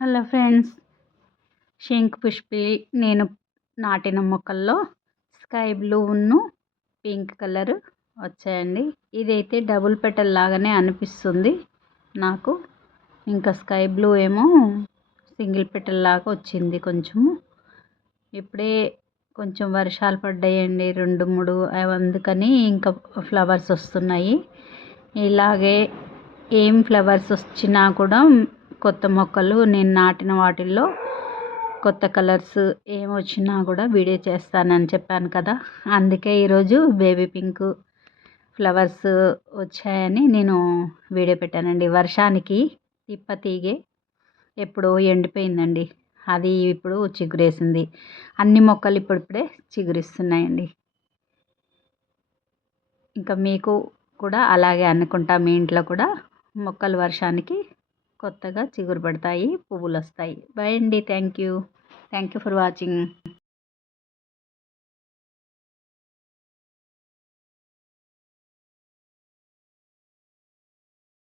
Hello friends shrink పుష్పి. నేను నాటిన మొక్కల్లో స్కై బ్లూ ఉన్ను పింక్ కలర్ వచ్చాయండి. ఇదైతే డబుల్ పెటల్ లాగానే అనిపిస్తుంది నాకు. ఇంకా స్కై బ్లూ ఏమో సింగిల్ పెటల్ లాగా వచ్చింది కొంచెము. ఇప్పుడే కొంచెం వర్షాలు పడ్డాయండి రెండు మూడు అందుకని ఇంకా ఫ్లవర్స్ వస్తున్నాయి. ఇలాగే ఏం ఫ్లవర్స్ వచ్చినా కూడా కొత్త మొక్కలు నేను నాటిన వాటిల్లో కొత్త కలర్స్ ఏమొచ్చినా కూడా వీడియో చేస్తానని చెప్పాను కదా. అందుకే ఈరోజు బేబీ పింక్ ఫ్లవర్స్ వచ్చాయని నేను వీడియో పెట్టానండి. వర్షానికి తిప్ప తీగే ఎప్పుడో ఎండిపోయిందండి. అది ఇప్పుడు చిగురేసింది. అన్ని మొక్కలు ఇప్పుడిప్పుడే చిగురిస్తున్నాయండి. ఇంకా మీకు కూడా అలాగే అనుకుంటా మీ ఇంట్లో కూడా మొక్కలు వర్షానికి కొత్తగా చిగురు పడతాయి పువ్వులు వస్తాయి బాయ్ అండి. Thank you thank you for watching